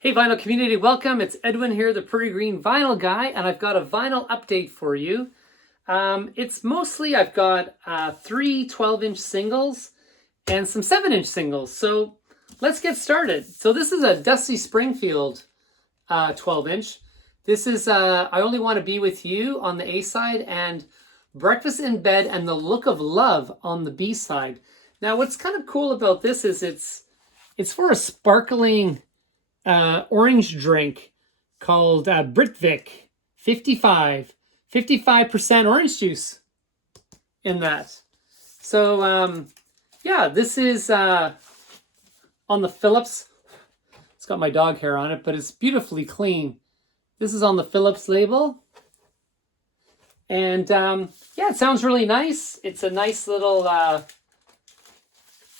Hey vinyl community, welcome. It's Edwin here, the Pretty Green Vinyl Guy, and I've got a vinyl update for you. It's mostly, I've got three 12-inch singles and some 7-inch singles. So let's get started. So this is a Dusty Springfield 12-inch. This is I Only Want to Be With You on the A side and Breakfast in Bed and The Look of Love on the B side. Now what's kind of cool about this is it's for a sparkling orange drink called Britvik 55% orange juice in that. So yeah, this is on the Phillips. It's got my dog hair on it, but it's beautifully clean. This is on the Phillips label. And yeah, it sounds really nice. It's a nice little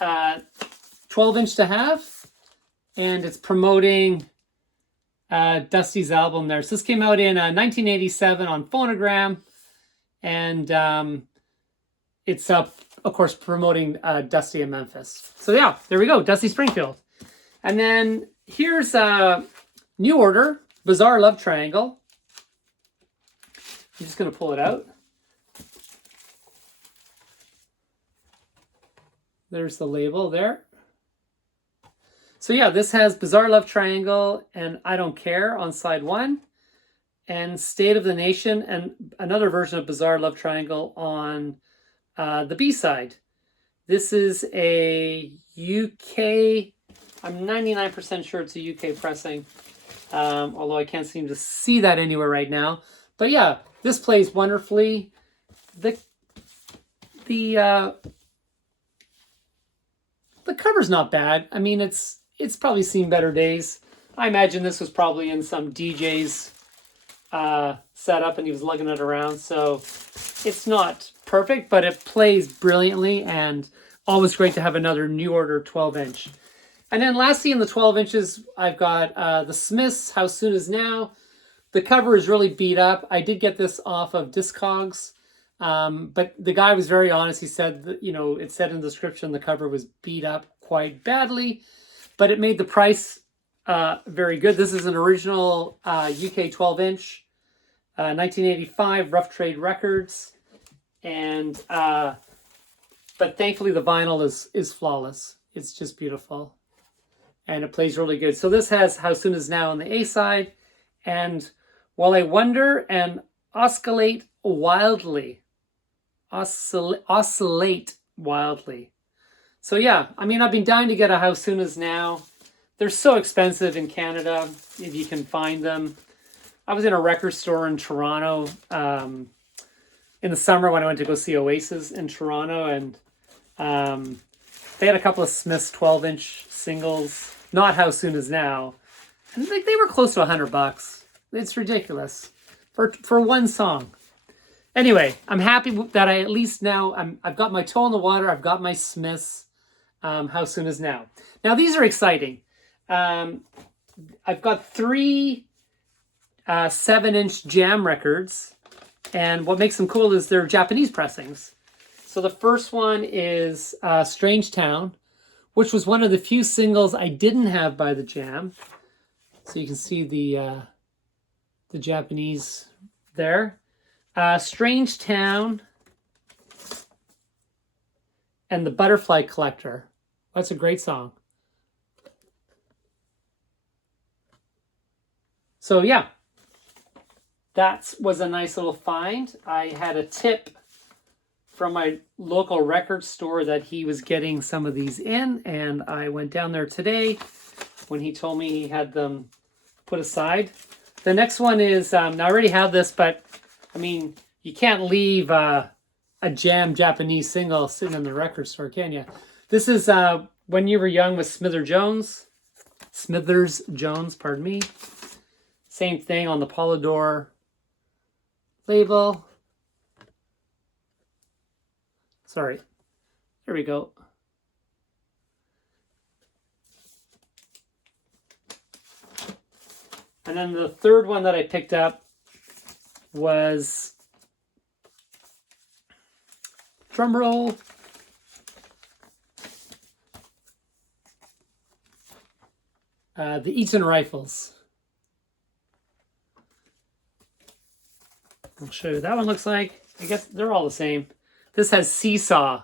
12-inch to have. And it's promoting Dusty's album there. So this came out in 1987 on Phonogram. And it's, of course, promoting Dusty in Memphis. So yeah, there we go, Dusty Springfield. And then here's a new order, Bizarre Love Triangle. I'm just going to pull it out. There's the label there. So yeah, this has Bizarre Love Triangle and I Don't Care on side one, and State of the Nation and another version of Bizarre Love Triangle on the B side. This is a UK, I'm 99% sure it's a UK pressing, although I can't seem to see that anywhere right now. But yeah, this plays wonderfully. The cover's not bad. I mean, it's probably seen better days. I imagine this was probably in some DJ's setup and he was lugging it around. So it's not perfect, but it plays brilliantly and always great to have another new order 12-inch. And then lastly, in the 12 inches, I've got the Smiths, How Soon Is Now. The cover is really beat up. I did get this off of Discogs. But the guy was very honest. He said that, you know, it said in the description the cover was beat up quite badly, but it made the price very good. This is an original UK 12-inch, 1985 Rough Trade Records, and but thankfully the vinyl is flawless. It's just beautiful, and it plays really good. So this has How Soon Is Now on the A side, and While I Wonder and Oscillate Wildly. Oscillate Wildly. So yeah, I mean, I've been dying to get a How Soon Is Now. They're so expensive in Canada if you can find them. I was in a record store in Toronto in the summer when I went to go see Oasis in Toronto, and they had a couple of Smiths 12-inch singles, not How Soon Is Now, and they were close to $100. It's ridiculous for one song. Anyway, I'm happy that I at least now, I've got my toe in the water. I've got my Smiths, How Soon Is Now. Now, these are exciting. I've got three 7-inch jam records. And what makes them cool is they're Japanese pressings. So the first one is Strange Town, which was one of the few singles I didn't have by the Jam. So you can see the Japanese there. Strange Town and The Butterfly Collector. That's a great song. So yeah, that was a nice little find. I had a tip from my local record store that he was getting some of these in, and I went down there today when he told me he had them put aside. The next one is, now I already have this, but I mean, you can't leave a Jam Japanese single sitting in the record store, can you? This is When You Were Young with Smithers Jones, pardon me. Same thing on the Polydor label. Sorry. There we go. And then the third one that I picked up was, drum roll, the Eaton Rifles. I'll show you what that one looks like. I guess they're all the same. This has Seesaw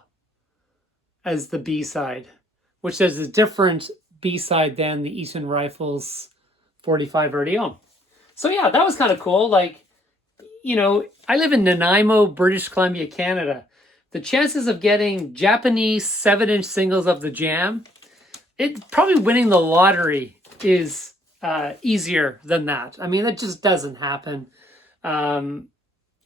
as the B-side, which is a different B-side than the Eaton Rifles 45 already own. So yeah, that was kind of cool. Like, you know, I live in Nanaimo, British Columbia, Canada. The chances of getting Japanese 7-inch singles of the Jam, it probably winning the lottery is easier than that. I mean, it just doesn't happen.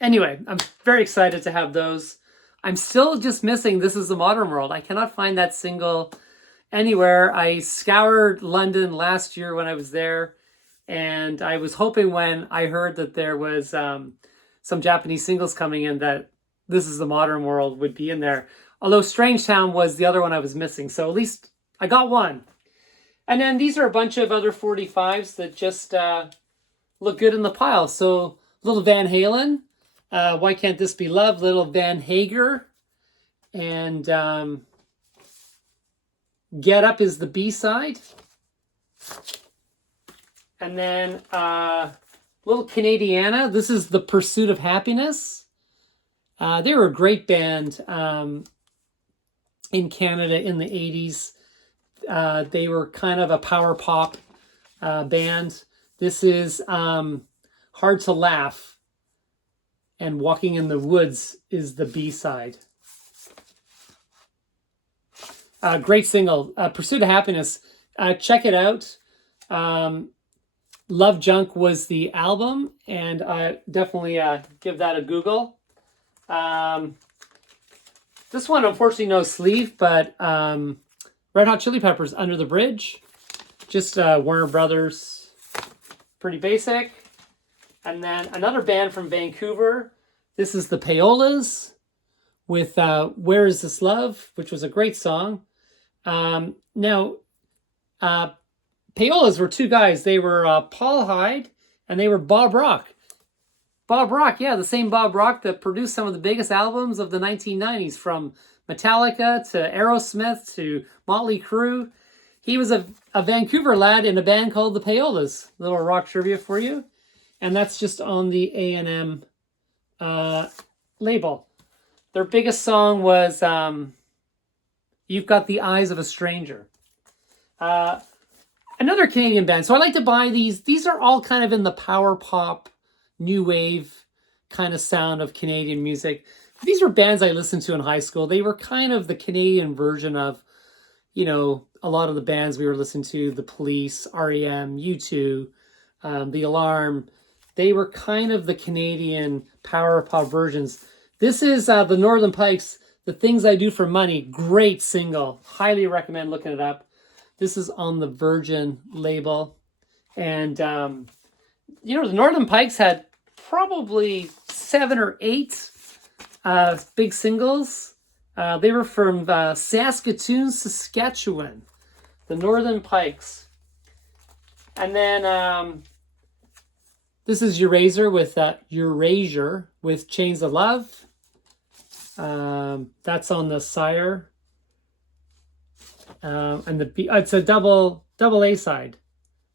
Anyway, I'm very excited to have those. I'm still just missing This Is the Modern World. I cannot find that single anywhere. I scoured London last year when I was there, and I was hoping when I heard that there was some Japanese singles coming in that This Is the Modern World would be in there. Although Strange Town was the other one I was missing, so at least I got one. And then these are a bunch of other 45s that just look good in the pile. So little Van Halen, Why Can't This Be Love? Little Van Hager, and Get Up is the B-side. And then little Canadiana, this is The Pursuit of Happiness. They were a great band in Canada in the 80s. They were kind of a power pop band. This is Hard to Laugh, and Walking in the Woods is the B-side. Great single, Pursuit of Happiness. Check it out. Love Junk was the album, and I definitely give that a Google. This one, unfortunately, no sleeve, but Red Hot Chili Peppers, Under the Bridge. Just Warner Brothers, pretty basic. And then another band from Vancouver. This is the Payolas with Where Is This Love, which was a great song. Now, Payolas were two guys. They were Paul Hyde and they were Bob Rock. Bob Rock, yeah, the same Bob Rock that produced some of the biggest albums of the 1990s, from Metallica to Aerosmith to Motley Crue. He was a Vancouver lad in a band called the Payolas. Little rock trivia for you. And that's just on the A&M label. Their biggest song was You've Got the Eyes of a Stranger. Another Canadian band. So I like to buy these. These are all kind of in the power pop, new wave kind of sound of Canadian music. These were bands I listened to in high school. They were kind of the Canadian version of, you know, a lot of the bands we were listening to, The Police, REM, U2, The Alarm. They were kind of the Canadian power pop versions. This is the Northern Pikes, The Things I Do for Money. Great single. Highly recommend looking it up. This is on the Virgin label. And, you know, the Northern Pikes had probably 7 or 8 big singles. They were from Saskatoon, Saskatchewan. The Northern Pikes. And then this is Erasure with Chains of Love. That's on the Sire. And it's a double A side.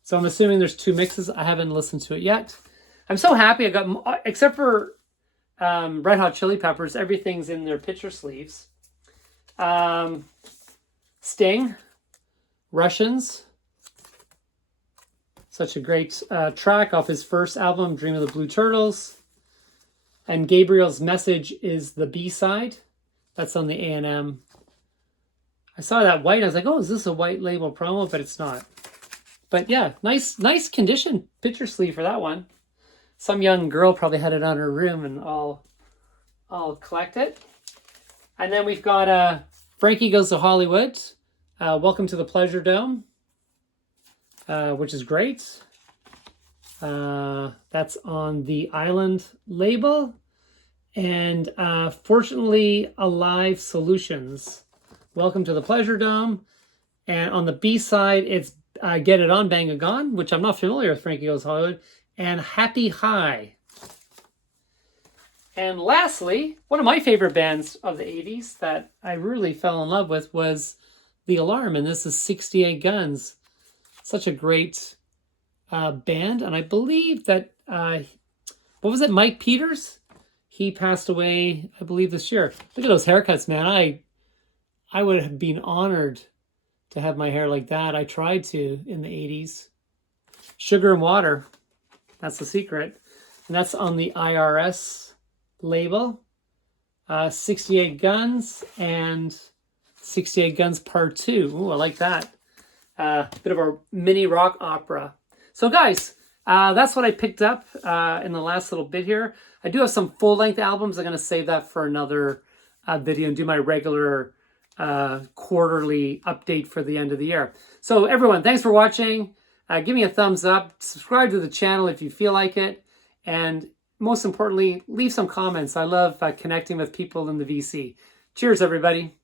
So I'm assuming there's 2 mixes. I haven't listened to it yet. I'm so happy I got, except for Red Hot Chili Peppers, everything's in their picture sleeves. Sting, Russians. Such a great track off his first album, Dream of the Blue Turtles. And Gabriel's Message is the B-side. That's on the A&M. I saw that white. I was like, oh, is this a white label promo? But it's not. But yeah, nice condition picture sleeve for that one. Some young girl probably had it on her room, and I'll collect it. And then we've got Frankie Goes to Hollywood. Welcome to the Pleasure Dome, which is great. That's on the Island label. And Fortunately Alive Solutions. Welcome to the Pleasure Dome. And on the B side, it's Get It On, Bang and Gone, which I'm not familiar with Frankie Goes to Hollywood. And Happy High. And lastly, one of my favorite bands of the 80s that I really fell in love with was The Alarm. And this is 68 Guns. Such a great band. And I believe that, what was it, Mike Peters? He passed away, I believe, this year. Look at those haircuts, man. I would have been honored to have my hair like that. I tried to in the 80s. Sugar and Water. That's the secret. And that's on the IRS label. 68 Guns and 68 Guns Part 2. Ooh, I like that. Bit of a mini rock opera. So guys, that's what I picked up in the last little bit here. I do have some full-length albums. I'm going to save that for another video and do my regular quarterly update for the end of the year. So everyone, thanks for watching. Give me a thumbs up. Subscribe to the channel if you feel like it. And most importantly, leave some comments. I love connecting with people in the VC. Cheers, everybody.